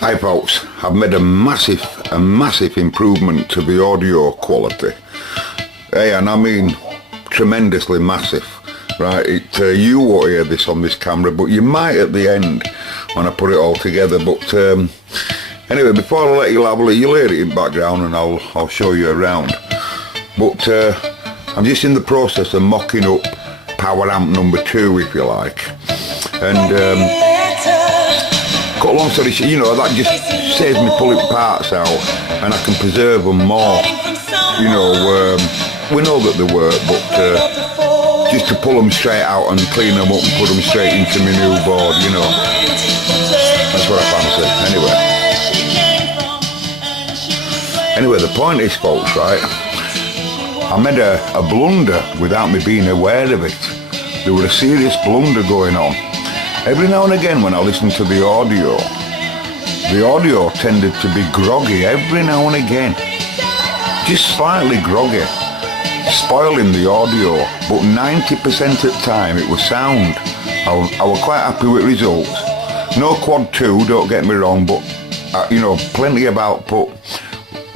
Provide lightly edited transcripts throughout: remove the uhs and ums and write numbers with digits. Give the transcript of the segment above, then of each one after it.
Hi folks, I've made a massive improvement to the audio quality. Hey, and I mean tremendously massive, right? You won't hear this on this camera, but you might at the end when I put it all together. But anyway, before I let you have a look, you'll hear it in background and I'll show you around. But I'm just in the process of mocking up power amp number 2, if you like. And cut a long story short, you know, that just saves me pulling parts out and I can preserve them more. You know, we know that they work, but just to pull them straight out and clean them up and put them straight into my new board, you know, that's what I fancy. Anyway, the point is, folks, right, I made a blunder without me being aware of it. There was a serious blunder going on. Every now and again when I listened to the audio tended to be groggy every now and again. Just slightly groggy, spoiling the audio, but 90% of the time it was sound. I was quite happy with results. No quad 2, don't get me wrong, but you know, plenty of output,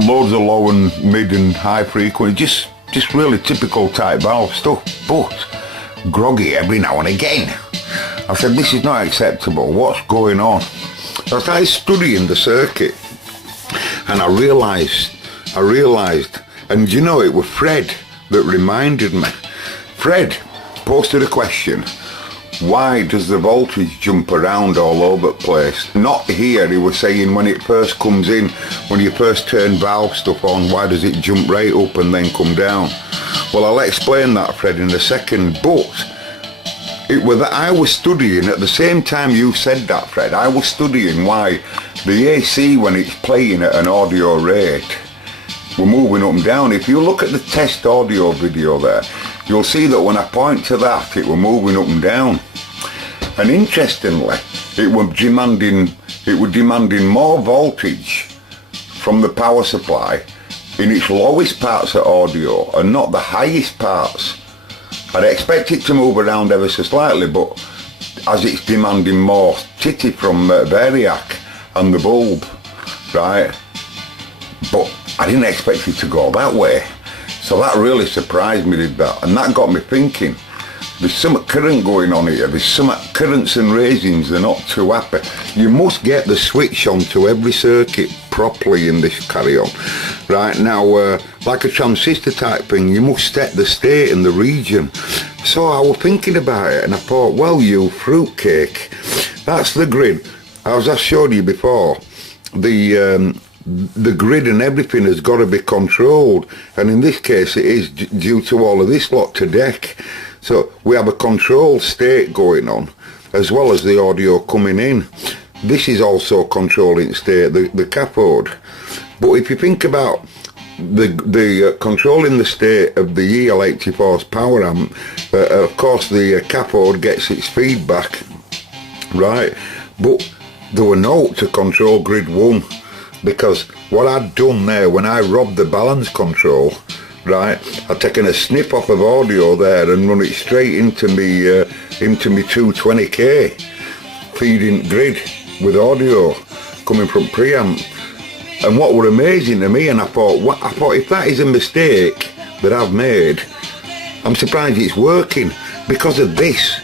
loads of low and mid and high frequency, just really typical type valve stuff, but groggy every now and again. I said, this is not acceptable, what's going on? So I started studying the circuit and I realised, and you know, it was Fred that reminded me. Fred posted a question, why does the voltage jump around all over the place? Not here, he was saying when it first comes in, when you first turn valve stuff on, why does it jump right up and then come down? Well, I'll explain that, Fred, in a second, but it was that I was studying at the same time you said that, Fred. I was studying why the AC, when it's playing at an audio rate, we're moving up and down. If you look at the test audio video there, you'll see that when I point to that, it were moving up and down. And interestingly, it was demanding more voltage from the power supply in its lowest parts of audio and not the highest parts. I'd expect it to move around ever so slightly, but as it's demanding more titty from variac and the bulb, right? But I didn't expect it to go that way. So that really surprised me, did that. And that got me thinking, there's some current going on here. There's some currents and raisins, they're not too happy. You must get the switch onto every circuit properly in this carry-on. Right now, like a transistor type thing, you must set the state and the region. So I was thinking about it and I thought, well, you fruitcake, that's the grid. As I showed you before, the grid and everything has got to be controlled, and in this case it is due to all of this lot to deck. So we have a control state going on as well as the audio coming in. This is also controlling state, the cathode. But if you think about the controlling the state of the EL84's power amp, of course the cathode gets its feedback, right? But there were no to control grid 1, because what I'd done there when I robbed the balance control, right, I'd taken a snip off of audio there and run it straight into me 220k feeding grid with audio coming from preamp. And what were amazing to me, and I thought if that is a mistake that I've made, I'm surprised it's working because of this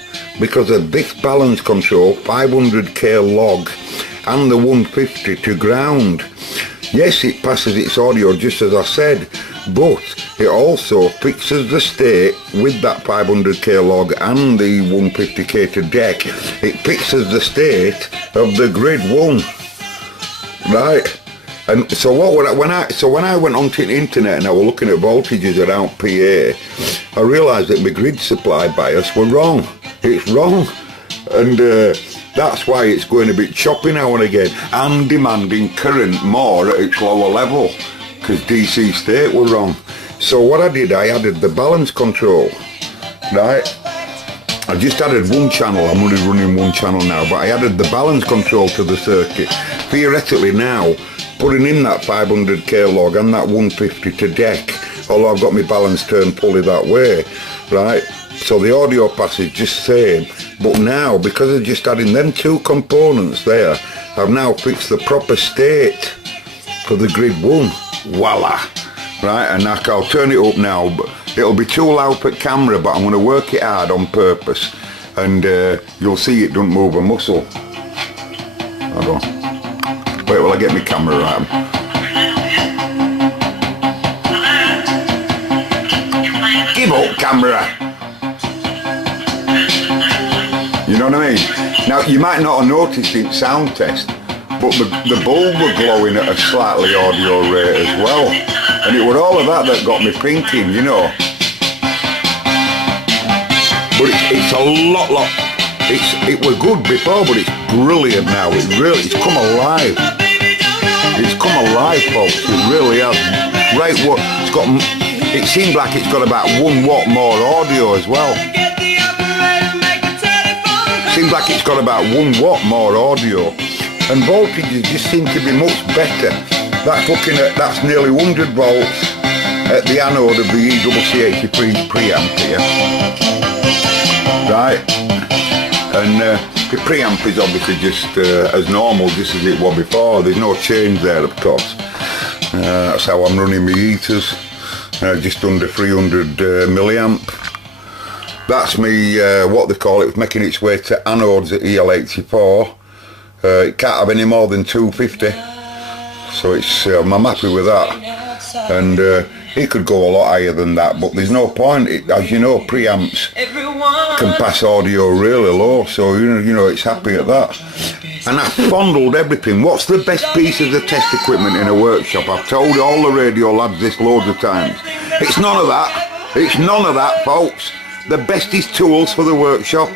balance control 500k log and the 150 to ground. Yes, it passes its audio just as I said, but it also fixes the state with that 500k log and the 150k to deck. It fixes the state of the grid 1, right? And so when I went onto the internet and I was looking at voltages around PA, I realised that my grid supply bias were wrong. It's wrong, and that's why it's going a bit choppy now and again and demanding current more at its lower level, because DC state were wrong. So what I did, I added the balance control, right? I just added one channel, I'm only running one channel now, but I added the balance control to the circuit. Theoretically now, putting in that 500k log and that 150 to deck, although I've got my balance turned fully that way, right? So the audio passage just saying But now, because of just adding them two components there, I've now fixed the proper state for the grid 1. Voila! Right, and I'll turn it up now, but it'll be too loud for camera, but I'm going to work it hard on purpose, and you'll see it don't move a muscle. Hold on. Wait till I get my camera right. Give up, camera! You know what I mean? Now, you might not have noticed it sound test, but the bulb were glowing at a slightly audio rate as well. And it was all of that got me thinking, you know. But it's a lot. It was good before, but it's brilliant now. It's come alive. It's come alive, folks. It really has. Right, what it's got. It seems like it's got about 1 watt more audio as well. Seems like it's got about 1 watt more audio, and voltages just seem to be much better. That's nearly 100 volts at the anode of the ECC83 preamp here, right? And the preamp is obviously just as normal, just as it was before. There's no change there, of course. That's how I'm running my heaters, just under 300 milliamp. That's me, what they call it, making its way to anodes at EL84. It can't have any more than 250. So it's, I'm happy with that, and it could go a lot higher than that, but there's no point. As you know, preamps can pass audio really low, so you know it's happy at that. And I fondled everything. What's the best piece of the test equipment in a workshop? I've told all the radio lads this loads of times. It's none of that. It's none of that, folks. The best is tools for the workshop: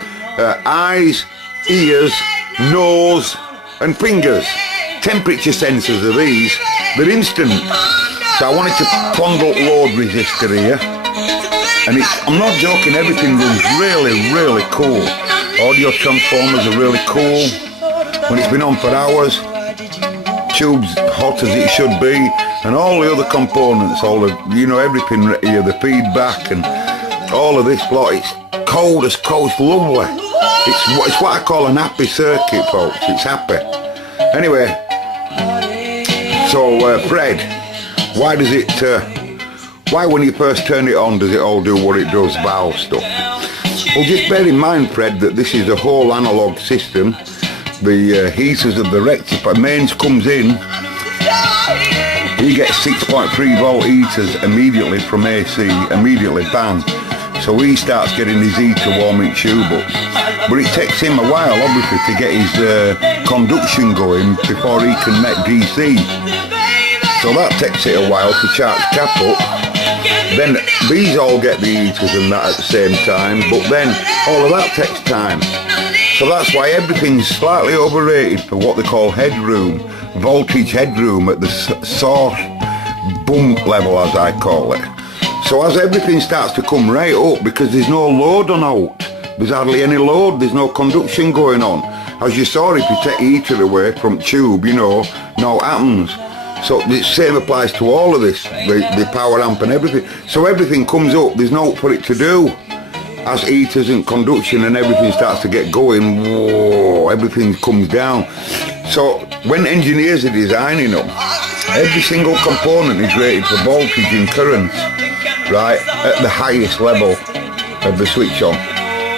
eyes, ears, nose, and fingers. Temperature sensors are these, they're instant. So I wanted to fondle load resistor here, and I'm not joking, everything runs really cool. Audio transformers are really cool. When it's been on for hours, tube's hot as it should be, and all the other components, all the, you know, everything here, the feedback and all of this lot, it's cold as cold, it's lovely. It's what I call an happy circuit, folks. It's happy. Anyway, so Fred, why when you first turn it on does it all do what it does, valve stuff? Well, just bear in mind, Fred, that this is a whole analog system. The heaters of the rectifier, mains comes in, he gets 6.3 volt heaters immediately from AC, immediately, bang. So he starts getting his heater warming tube up. But it takes him a while, obviously, to get his conduction going before he can make DC. So that takes it a while to charge cap up. Then these all get the heaters and that at the same time, but then all of that takes time. So that's why everything's slightly overrated for what they call headroom, voltage headroom at the source bump level, as I call it. So as everything starts to come right up, because there's no load on out, there's hardly any load, there's no conduction going on. As you saw, if you take heater away from tube, you know, no happens. So the same applies to all of this, the power amp and everything. So everything comes up, there's no for it to do. As heaters and conduction and everything starts to get going, whoa, everything comes down. So when engineers are designing them, every single component is rated for voltage and current, right, at the highest level of the switch on,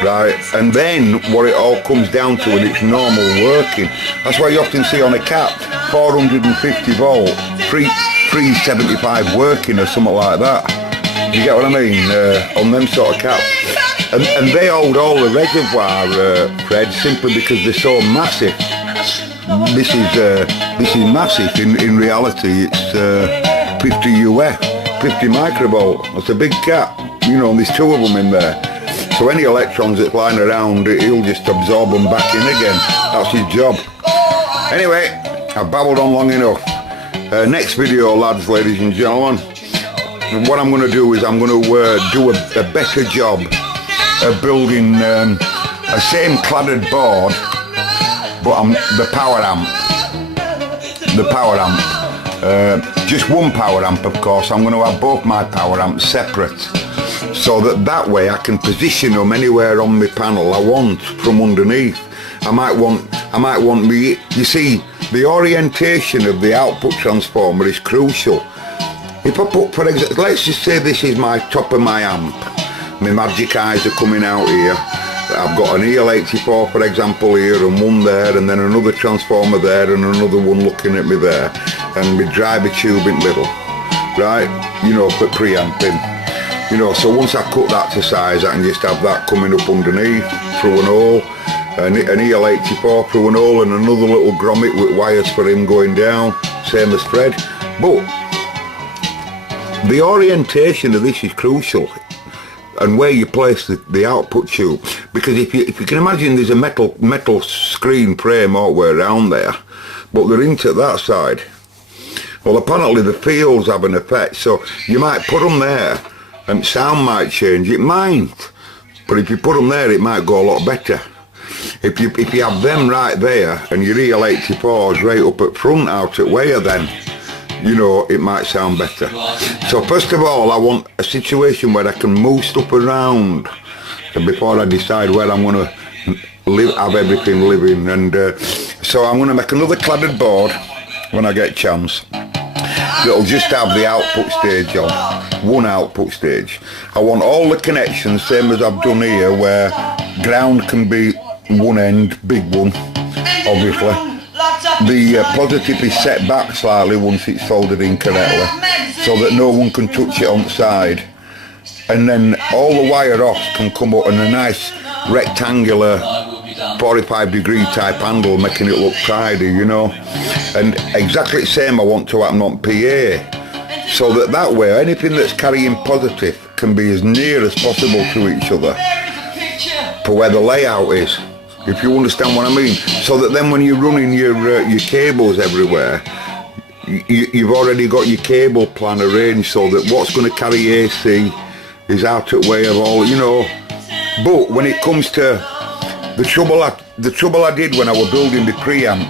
right, and then what it all comes down to in its normal working. That's why you often see on a cap 450 volt, 375 working or something like that. You get what I mean? On them sort of caps. And they hold all the reservoir, Fred, simply because they're so massive. This is massive. In reality, it's 50 UF, 50 microvolt. That's a big cap, you know, and there's two of them in there. So any electrons that flying around, he'll just absorb them back in again. That's his job. Anyway, I've babbled on long enough. Next video, lads, ladies and gentlemen, what I'm going to do is I'm going to do a better job of building a same cladded board, but the power amp. Just one power amp, of course. I'm going to have both my power amps separate. so that way I can position them anywhere on my panel I want from underneath. I might want me, you see, the orientation of the output transformer is crucial. If I put, for example, let's just say this is my top of my amp. My magic eyes are coming out here. I've got an EL84, for example, here, and one there, and then another transformer there, and another one looking at me there, and my driver tube in the middle, right? You know, for preamping. You know, so once I cut that to size, I can just have that coming up underneath through an hole, an EL84 through an hole, and another little grommet with wires for him going down, same as Fred. But the orientation of this is crucial, and where you place the output tube, because if you can imagine, there's a metal screen frame all the way around there, but they're into that side. Well, apparently the fields have an effect, so you might put them there and sound might change. It might, but if you put them there, it might go a lot better. If you have them right there and your EL84s right up at front out at where then, you know, it might sound better. So first of all, I want a situation where I can move stuff around before I decide where I'm going to have everything living. And so I'm going to make another cladded board when I get a chance. It'll just have the output stage on, one output stage. I want all the connections, same as I've done here, where ground can be one end, big one, obviously. The positive is set back slightly once it's soldered in correctly, so that no one can touch it on the side. And then all the wire offs can come up in a nice rectangular 45-degree type handle, making it look tidy, you know. And exactly the same I want to happen on PA, so that way anything that's carrying positive can be as near as possible to each other for where the layout is, if you understand what I mean. So that then when you're running your cables everywhere, you've already got your cable plan arranged so that what's going to carry AC is out of way of all, you know. But when it comes to the trouble I did when I was building the preamp,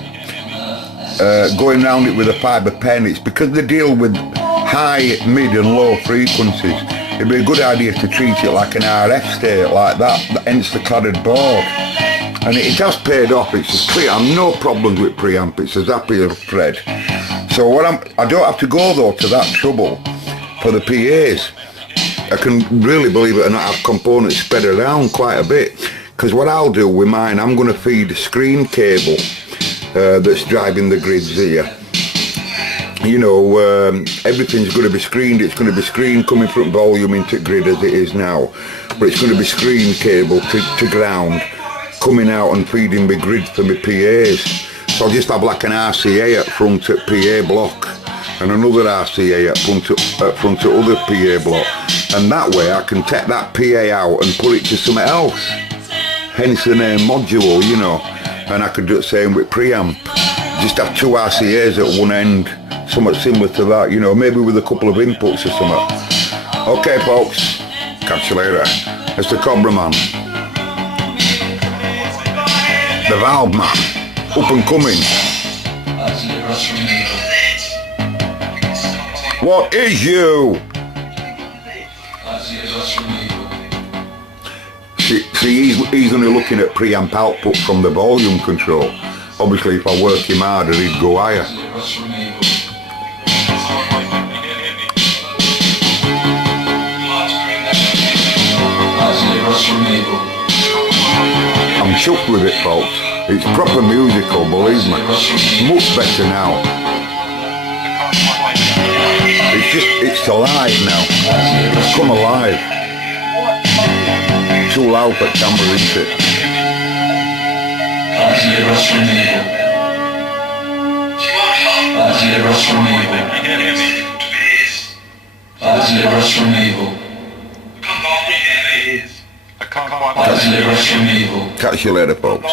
going around it with a fibre pen, it's because they deal with high, mid and low frequencies. It'd be a good idea to treat it like an RF state like that, hence the cladded board. And it has paid off. It's as clear. I'm no problems with preamp. It's as happy as Fred. So I don't have to go though to that trouble for the PAs. I can really, believe it or not, have components spread around quite a bit. Because what I'll do with mine, I'm going to feed a screen cable that's driving the grids here. You know, everything's going to be screened. It's going to be screened coming from volume into grid as it is now. But it's going to be screen cable to ground, coming out and feeding me grid for my PAs. So I'll just have like an RCA at front at PA block and another RCA at front at other PA block. And that way I can take that PA out and put it to something else. Hence the name module, you know. And I could do the same with preamp. Just have two RCAs at one end, something similar to that, you know, maybe with a couple of inputs or something. Okay folks, catch you later. It's the Cobra Man. The Valve Man, up and coming. What is you? See, he's only looking at preamp output from the volume control. Obviously, if I work him harder, he'd go higher. I'm chuffed with it, folks. It's proper musical, believe me. Much better now. It's alive now. It's come alive. Too loud for camera, isn't it? Catch you later, folks.